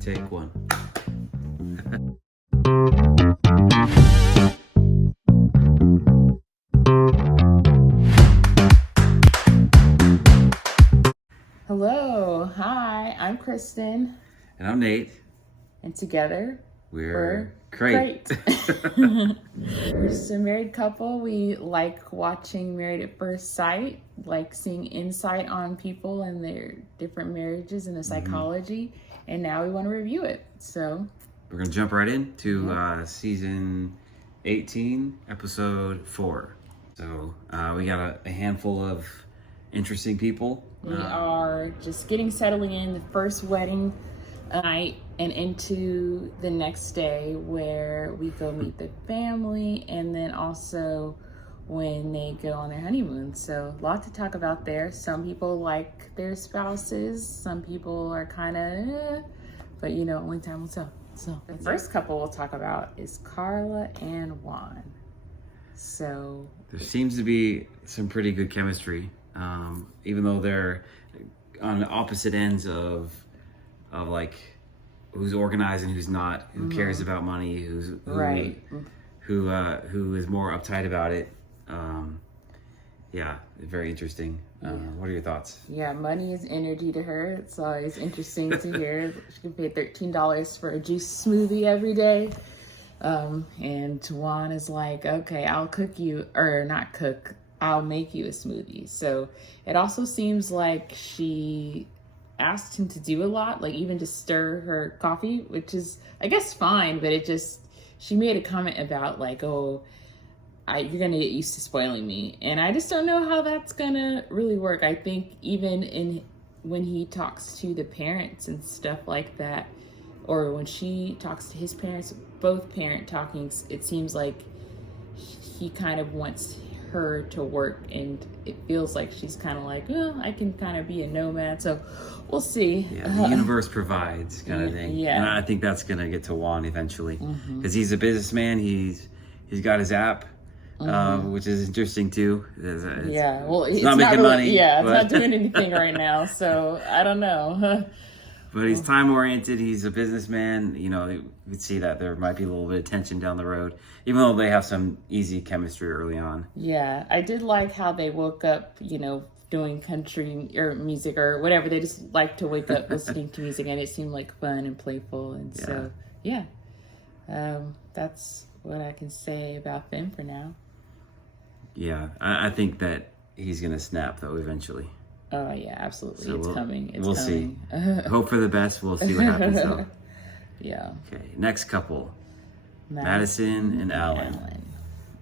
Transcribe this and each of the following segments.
Take one. Hello, hi, I'm Kristen, And I'm Nate. and together We're great. We're just a married couple. We like watching Married at First Sight, like seeing insight on people and their different marriages and the psychology, and now we want to review it. So We're going to jump right into season 18, episode 4. So we got a handful of interesting people. we are just getting settling in the first wedding night and into the next day where we go meet the family, and then also when they go on their honeymoon. So a lot to talk about there. Some people like their spouses, some people are kind of but only time will tell. So the first couple we'll talk about is Carla and Juan. So There seems to be some pretty good chemistry, even though they're on opposite ends of like who's organized and who's not, who cares about money, who is more uptight about it. Very interesting. What are your thoughts? Yeah, money is energy to her. It's always interesting to hear. She can pay $13 for a juice smoothie every day. And Juan is like, okay, I'll cook you, or not cook, I'll make you a smoothie. So it also seems like she asked him to do a lot, like even to stir her coffee, which is, I guess, fine, but she made a comment about like, oh, you're gonna get used to spoiling me. And I just don't know how that's gonna really work. I think even when he talks to the parents and stuff like that, or when she talks to his parents, both parent talkings, it seems like he kind of wants her to work, and it feels like she's kind of like, well, I can kind of be a nomad. So we'll see. Yeah, the universe provides kind of thing. Yeah. And I think that's gonna get to Juan eventually, because he's a businessman. He's got his app, which is interesting too. It's not making really, money. Yeah, it's not doing anything right now. So I don't know. But he's time oriented. He's a businessman. You could see that there might be a little bit of tension down the road, even though they have some easy chemistry early on. Yeah, I did like how they woke up, doing country or music or whatever. They just like to wake up listening to music, and it seemed like fun and playful. And so, that's what I can say about them for now. Yeah, I think that he's going to snap, though, eventually. Oh, yeah, absolutely. So it's coming. We'll see. Hope for the best. We'll see what happens, though. Yeah. Okay, next couple. Madison and Alan.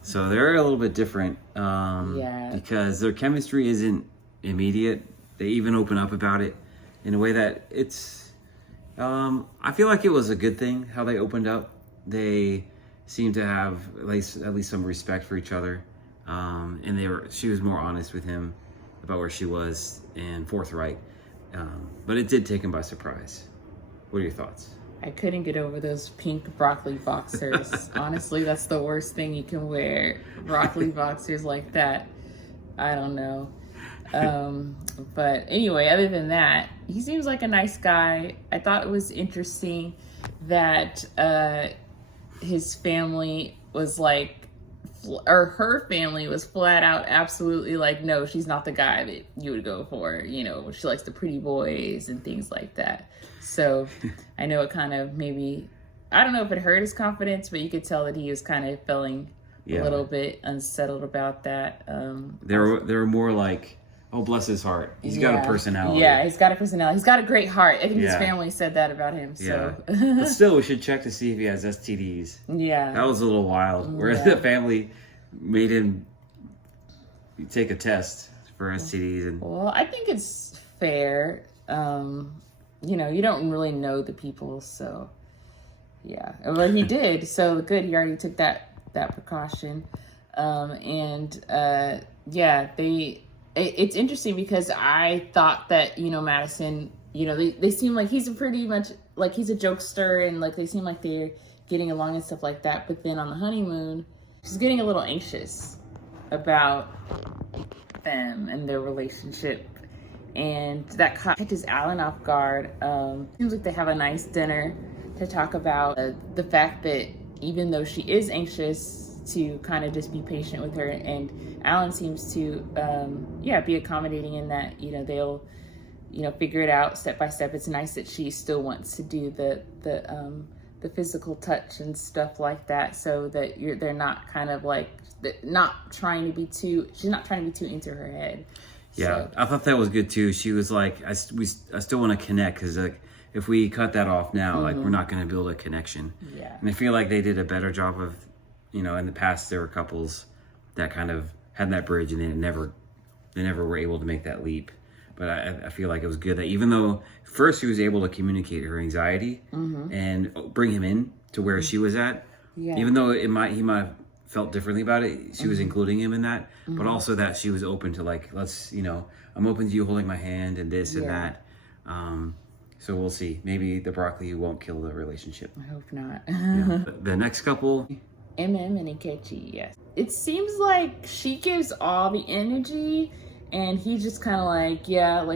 So they're a little bit different because their chemistry isn't immediate. They even open up about it in a way that it's... I feel like it was a good thing how they opened up. They seemed to have at least some respect for each other. And she was more honest with him about where she was and forthright. But it did take him by surprise. What are your thoughts? I couldn't get over those pink broccoli boxers. Honestly, that's the worst thing you can wear. Broccoli boxers like that. I don't know. But anyway, other than that, he seems like a nice guy. I thought it was interesting that his family was like, or her family was flat out absolutely like, no, she's not the guy that you would go for. She likes the pretty boys and things like that. So I know it kind of maybe, I don't know if it hurt his confidence, but you could tell that he was kind of feeling a little bit unsettled about that. They were more like, oh, bless his heart. He's got a personality. Yeah, he's got a personality. He's got a great heart. I think his family said that about him. So. Yeah. But still, we should check to see if he has STDs. Yeah. That was a little wild, where the family made him take a test for STDs. Well, I think it's fair. You don't really know the people, so yeah. Well, he did, so good. He already took that precaution. It's interesting because I thought that, Madison, they seem like he's pretty much like he's a jokester, and like they seem like they're getting along and stuff like that. But then on the honeymoon, she's getting a little anxious about them and their relationship. and that catches Alan off guard. Seems like they have a nice dinner to talk about the fact that even though she is anxious, to kind of just be patient with her, and Alan seems to be accommodating in that, they'll figure it out step by step. It's nice that she still wants to do the physical touch and stuff like that, so that they're not kind of like she's not trying to be too into her head. Yeah, so. I thought that was good too. She was like, I still want to connect, because like if we cut that off now, like we're not going to build a connection. Yeah. And I feel like they did a better job of, in the past there were couples that kind of had that bridge and they never were able to make that leap. But I feel like it was good that even though first she was able to communicate her anxiety and bring him in to where she was at, even though he might have felt differently about it, she was including him in that, but also that she was open to like, let's, I'm open to you holding my hand and this and that. So we'll see. Maybe the broccoli won't kill the relationship. I hope not. The next couple, MM and Ikechi, yes. It seems like she gives all the energy, and he just kind of like,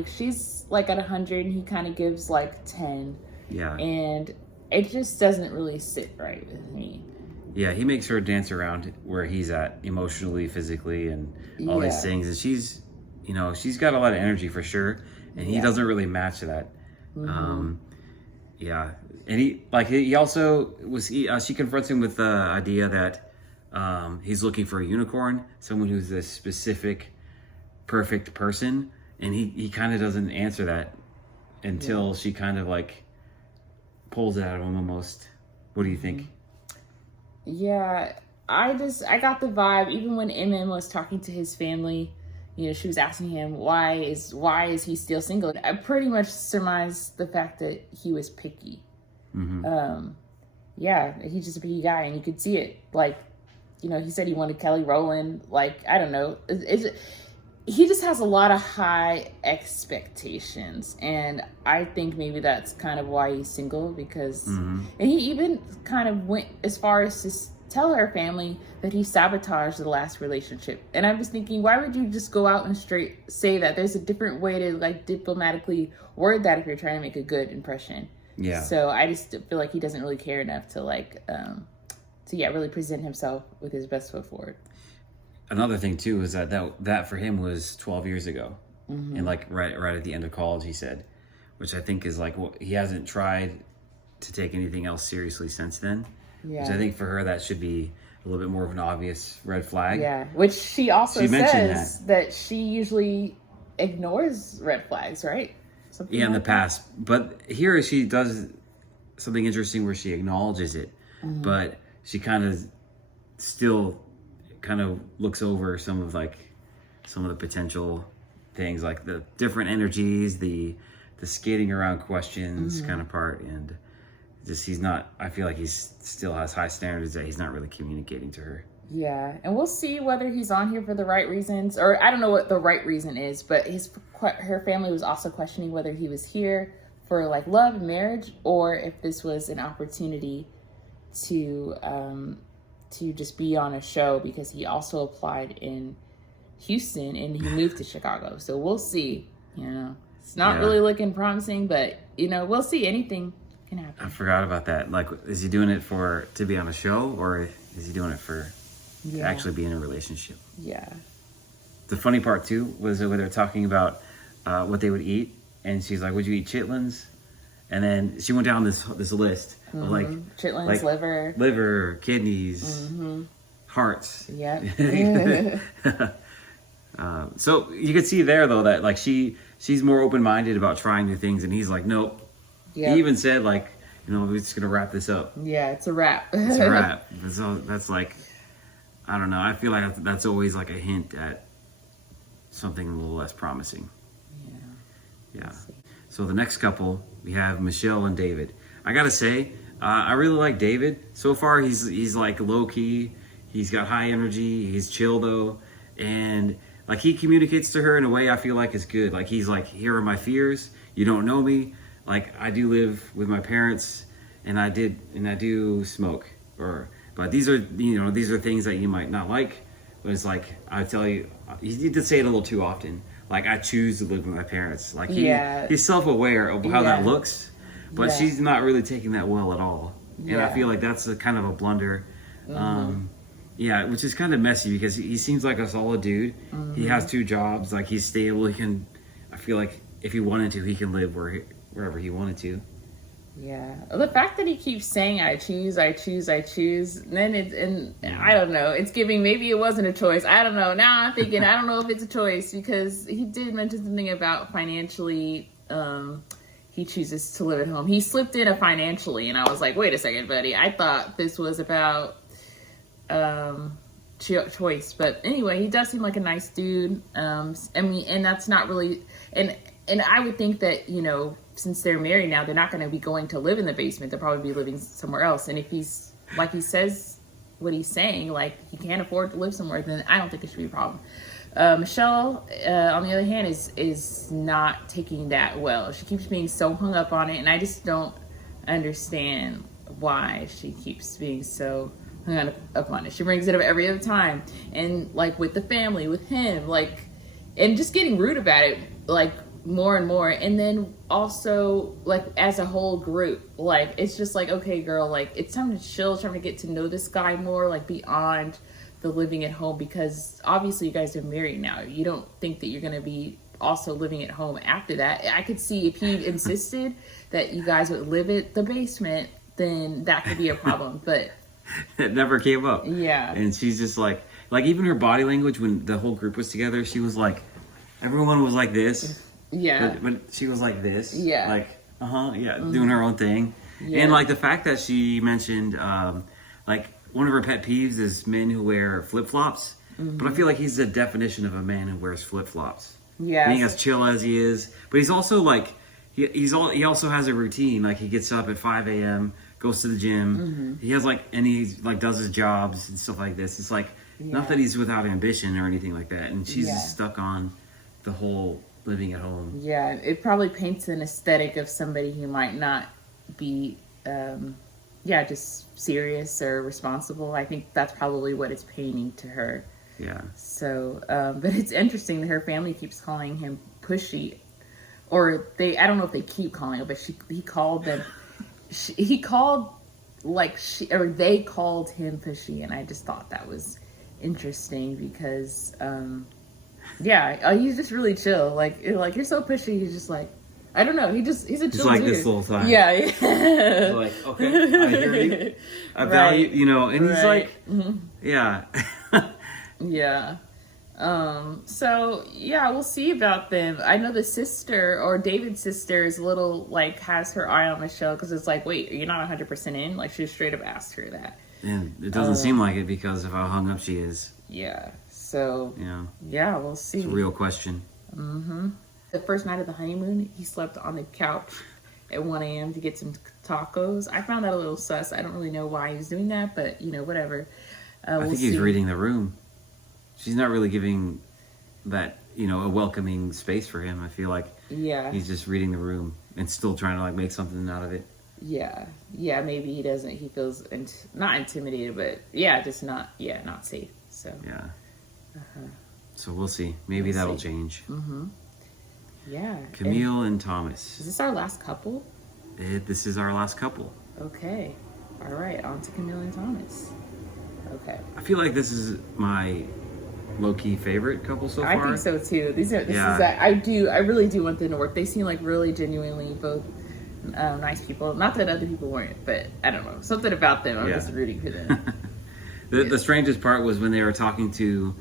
she's like at 100, and he kind of gives like 10. Yeah. And it just doesn't really sit right with me. Yeah, he makes her dance around where he's at emotionally, physically, and all these things. And she's got a lot of energy for sure, and he doesn't really match that. And he also was, she confronts him with the idea that he's looking for a unicorn, someone who's a specific, perfect person. And he kind of doesn't answer that until she kind of like pulls it out of him almost. What do you think? Yeah, I got the vibe, even when MM was talking to his family, she was asking him, why is he still single? I pretty much surmised the fact that he was picky. He's just a picky guy, and you could see it. Like, he said he wanted Kelly Rowland. Like, I don't know. He just has a lot of high expectations, and I think maybe that's kind of why he's single, because and he even kind of went as far as to tell her family that he sabotaged the last relationship. And I was thinking, why would you just go out and straight say that? There's a different way to like diplomatically word that if you're trying to make a good impression. Yeah. So I just feel like he doesn't really care enough to really present himself with his best foot forward. Another thing too is that for him was 12 years ago, and like right at the end of college, he said, which I think is like, he hasn't tried to take anything else seriously since then. Yeah. Which I think for her that should be a little bit more of an obvious red flag. Yeah, which she also says that she usually ignores red flags, right? Something in the past, but here she does something interesting where she acknowledges it, but she kind of still looks over some of the potential things, like the different energies, the skating around questions kind of part, and just I feel like he still has high standards that he's not really communicating to her. Yeah, and we'll see whether he's on here for the right reasons, or I don't know what the right reason is, but her family was also questioning whether he was here for like love and marriage, or if this was an opportunity to just be on a show, because he also applied in Houston and he moved to Chicago. So we'll see. It's not really looking promising, but we'll see. Anything can happen. I forgot about that. Like, is he doing it to be on a show, or is he doing it to actually be in a relationship? Yeah. The funny part too was when they were talking about what they would eat, and she's like, "Would you eat chitlins?" And then she went down this list of like chitlins, liver, kidneys, hearts. Yeah. So you could see there though that like she's more open-minded about trying new things, and he's like, nope. Yep. He even said like, we're just gonna wrap this up. Yeah, it's a wrap. It's a wrap. That's like, I don't know. I feel like that's always like a hint at something a little less promising. Yeah. So the next couple, we have Michelle and David. I gotta say, I really like David. So far, he's like low key. He's got high energy. He's chill though, and like he communicates to her in a way I feel like is good. Like he's like, here are my fears. You don't know me. Like I do live with my parents, and I do smoke. But these are these are things that you might not like. But it's like I tell you, you did say it a little too often. like, I choose to live with my parents. Like, Yeah. he's self-aware of how that looks, but Yeah. she's not really taking that well at all. And I Yeah. feel like that's a kind of a blunder. Yeah, which is kind of messy because he seems like a solid dude. He has 2 jobs. Like, he's stable. I feel like if he wanted to, he can live wherever he wanted to. Yeah. The fact that he keeps saying, I choose, and then I don't know, it's giving, maybe it wasn't a choice. I don't know. Now I'm thinking, I don't know if it's a choice, because he did mention something about financially, he chooses to live at home. He slipped in a financially, and I was like, wait a second, buddy. I thought this was about choice. But anyway, he does seem like a nice dude. I mean, and that's not really, and I would think that, you know, since they're married now, they're not going to be going to live in the basement. They'll probably be living somewhere else. And if he's, like he says what he's saying, like he can't afford to live somewhere, then I don't think it should be a problem. Michelle, on the other hand, is not taking that well. She keeps being so hung up on it, and I just don't understand why she keeps being so hung up on it. She brings it up every other time, and like with the family, with him, like, and just getting rude about it, like, more and more. And then also, like, as a whole group, like, it's just like, okay, girl, like, it's time to chill, trying to get to know this guy more, like, beyond the living at home, because obviously you guys are married now. You don't think that you're going to be also living at home after that. I could see if he insisted that you guys would live at the basement, then that could be a problem. But it never came up. Yeah. And she's just like even her body language when the whole group was together, she was like, everyone was like this. Yeah. But she was like this. Yeah. Like, doing her own thing. Yeah. And like the fact that she mentioned, like, one of her pet peeves is men who wear flip-flops. But I feel like he's the definition of a man who wears flip-flops. Yeah. Being as chill as he is. But he's also like, he also has a routine. Like, he gets up at 5 a.m., goes to the gym. He has and he like does his jobs and stuff like this. It's like, not that he's without ambition or anything like that. And she's just stuck on the whole living at home. Yeah, it probably paints an aesthetic of somebody who might not be, just serious or responsible. I think that's probably what it's painting to her. Yeah. So, but it's interesting that her family keeps calling him pushy, or I don't know if they keep calling it, but they called him pushy, and I just thought that was interesting because, he's just really chill. Like you're so pushy. He's just like, I don't know. He's a chill like dude. this the whole time. Yeah. He's like, okay, I hear you. I value, and he's like, yeah. Yeah. So yeah, we'll see about them. I know the sister, or David's sister, is a little like has her eye on Michelle, because it's like, wait, you're not 100% in? Like, she straight up asked her that. And it doesn't seem like it because of how hung up she is. Yeah. So yeah, we'll see. It's a real question. The first night of the honeymoon, he slept on the couch at 1 a.m. to get some tacos. I found that a little sus. I don't really know why he was doing that, but whatever. I think he's reading the room. She's not really giving that, a welcoming space for him. I feel like he's just reading the room and still trying to make something out of it. Yeah, maybe he doesn't. He feels not intimidated, but just not safe. So So we'll see. Maybe that'll change. Yeah. Camille and Thomas. Is this our last couple? This is our last couple. Okay. All right. On to Camille and Thomas. Okay. I feel like this is my low-key favorite couple so far. I think so too. I really do want them to work. They seem like really genuinely both nice people. Not that other people weren't, but I don't know. Something about them. I'm just rooting for them. The strangest part was when they were talking to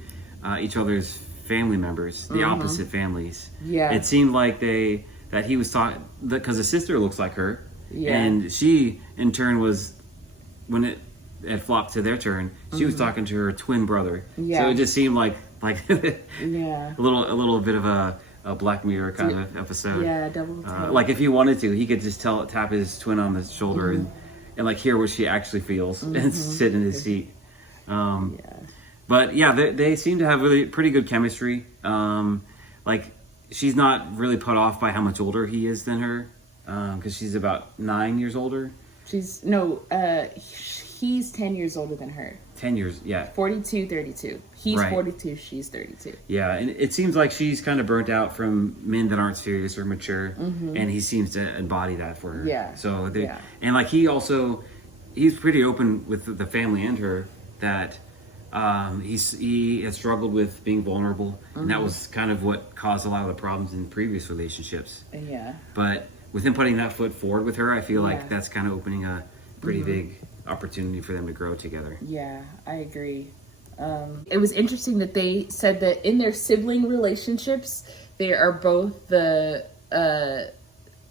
each other's family members, the opposite families. Yeah. It seemed like that he was talking, because the sister looks like her. Yeah. And she, in turn, was, when it flopped to their turn, she was talking to her twin brother. Yeah. So it just seemed like a little bit of a Black Mirror kind of episode. Yeah, double take. Like, if he wanted to, he could just tap his twin on the shoulder and hear what she actually feels and sit in his seat. But they seem to have really pretty good chemistry. She's not really put off by how much older he is than her, because she's about 9 years older. She's he's 10 years older than her. 10 years, yeah. 42, 32. He's right. 42, she's 32. Yeah, and it seems like she's kind of burnt out from men that aren't serious or mature, and he seems to embody that for her. Yeah. So, and like he's pretty open with the family and her that he has struggled with being vulnerable, and that was kind of what caused a lot of the problems in previous relationships. Yeah. But with him putting that foot forward with her, I feel like that's kind of opening a pretty big opportunity for them to grow together. Yeah, I agree. It was interesting that they said that in their sibling relationships, they are both the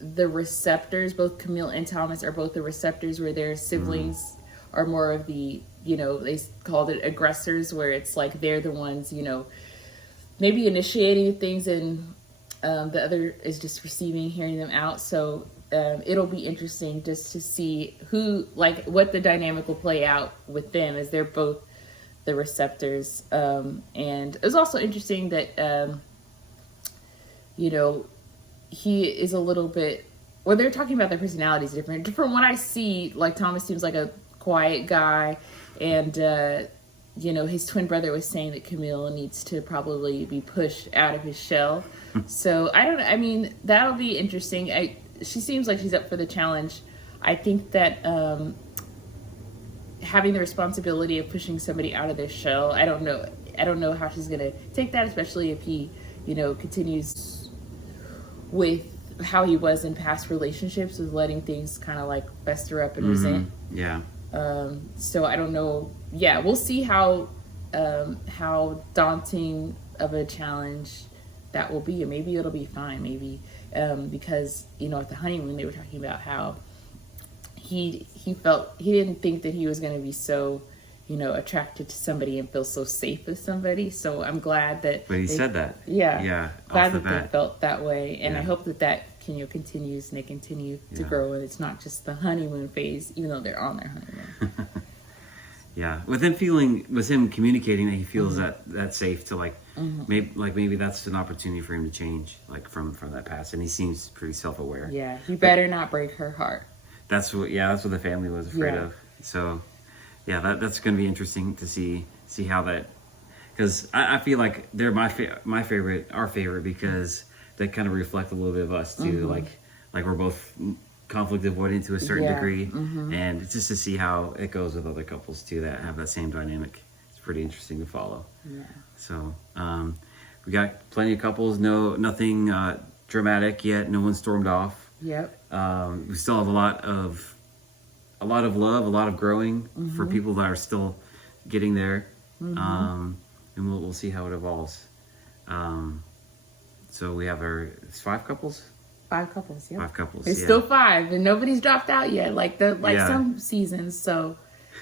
receptors. Both Camille and Thomas are both the receptors, where their siblings are more of the, they called it aggressors, where it's like they're the ones, maybe initiating things, and the other is just receiving, hearing them out. So it'll be interesting just to see what the dynamic will play out with them, as they're both the receptors. And it was also interesting that, he is a little bit, they're talking about their personalities different. From what I see, like, Thomas seems like a quiet guy, and, his twin brother was saying that Camille needs to probably be pushed out of his shell. So that'll be interesting. She seems like she's up for the challenge. I think that having the responsibility of pushing somebody out of their shell, I don't know how she's gonna take that, especially if he, continues with how he was in past relationships, with letting things kind of like fester up and resent. Yeah. So I don't know. Yeah, we'll see how daunting of a challenge that will be, and maybe it'll be fine. Maybe because at the honeymoon they were talking about how he didn't think that he was going to be so attracted to somebody and feel so safe with somebody. So I'm glad that. But he said that. Yeah. Glad that they felt that way, and I hope that continues, and they continue to grow, and it's not just the honeymoon phase, even though they're on their honeymoon. Yeah, with him communicating that he feels that's safe to maybe that's an opportunity for him to change, like from that past, and he seems pretty self-aware. Yeah, he better not break her heart. That's what the family was afraid of. So, yeah, that's going to be interesting to see how that, because I feel like they're our favorite, because they kind of reflect a little bit of us too. Like we're both conflict avoidant to a certain degree, and just to see how it goes with other couples too that have that same dynamic. It's pretty interesting to follow. Yeah. So we got plenty of couples. Nothing dramatic yet. No one stormed off. Yep. We still have a lot of love, a lot of growing for people that are still getting there, and we'll see how it evolves. So we have it's 5 couples. 5 couples, yeah. 5 couples. It's still 5, and nobody's dropped out yet, some seasons. So,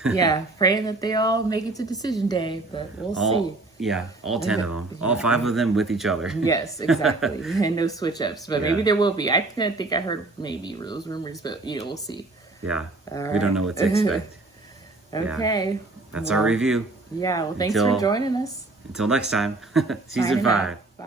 yeah, praying that they all make it to decision day, but we'll see. Yeah, all 10 of them, all 5 of them with each other. Yes, exactly, and no switch ups, but maybe there will be. I think I heard maybe those rumors, but we'll see. Yeah, right. We don't know what to expect. Okay, that's our review. Yeah, well, thanks for joining us. Until next time, season 5. Bye.